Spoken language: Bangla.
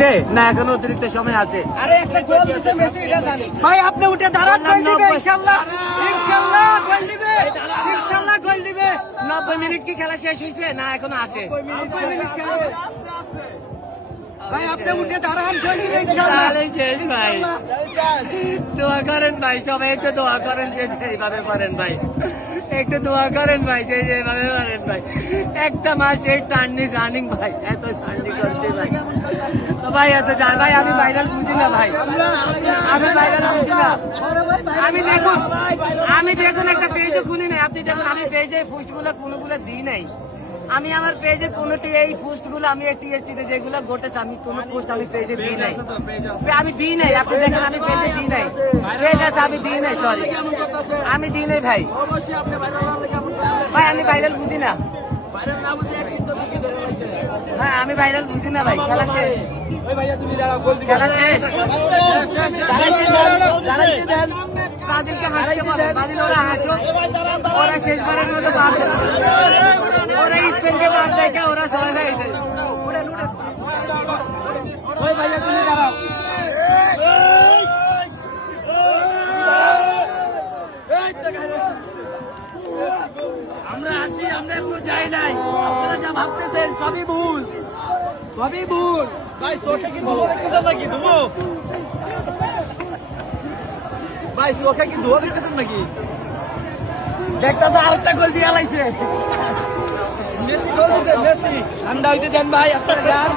হয়েছে না এখনো অতিরিক্ত সময় আছে? আরে একটা গোল দিছে মেসি, এটা জানি ভাই আপনি উঠে দাঁড়ান, গোল দিবে ইনশাআল্লাহ, ইনশাআল্লাহ গোল দিবে, ইনশাআল্লাহ গোল দিবে। 90 মিনিট কি খেলা শেষ হয়েছে না এখনো আছে? ভাই আপনি উঠে দাঁড়ান, গোল দিবে ইনশাআল্লাহ। তাহলে শেষ ভাই, দোয়া করেন ভাই, সবাই একটু দোয়া করেন যে যেভাবে পারেন ভাই, একটু দোয়া করেন ভাই যে যেভাবে পারেন ভাই। একটা মাস এই টার্নি রানিং ভাই, এত টার্নি করছে ভাই ভাই, এত জান ভাই, আমি ভাইরাল বুঝি না ভাই, আমি ভাইরাল বুঝি না। আমি দেখুন একটা পেজও খুলি নাই, আপনি দেখুন আমি পেজে পোস্ট গুলো কোনগুলো দিই নাই, আমি আমার পেজে কোনোটি এই পোস্ট গুলো আমি টিএসসিতে যেগুলো ঘটেছে আমি কোনো পোস্ট আমি পেজে দিই নাই, আমি দিই নাই, আপনি দেখেন আমি পেজে দিই নাই, পেজ আছে আমি দিই নাই, সরি আমি দিই নাই ভাই, ভাই আমি ভাইরাল বুঝি না ভাই, আমি ভাইরাল বুঝি না ভাই, খেলা শেষ, খেলা শেষ। ব্রাজিলকে হাসতে বলে, ব্রাজিল ওরা হাসো, ওরা শেষবারের মতো বাদ দেয়, ওরা স্পেনকে বাদ দেয়, ওরা সবাই হয়েছে। আমরা আসি, আমরা একটু যাই নাই, আপনারা যা ভাবতেছেন সবই ভুল, সবই ভুল। ভাই চোখে কি ধোয়া দেখতেছেন নাকি? ধুমো ভাই, চোখে কি ধোয়া দেখতেছেন নাকি? দেখতেছে আরেকটা গোল দিয়ে লাইছে, মেসি গোল দিছে, মেসি। ঠান্ডা হইতে দেন ভাই, আপনারা যান।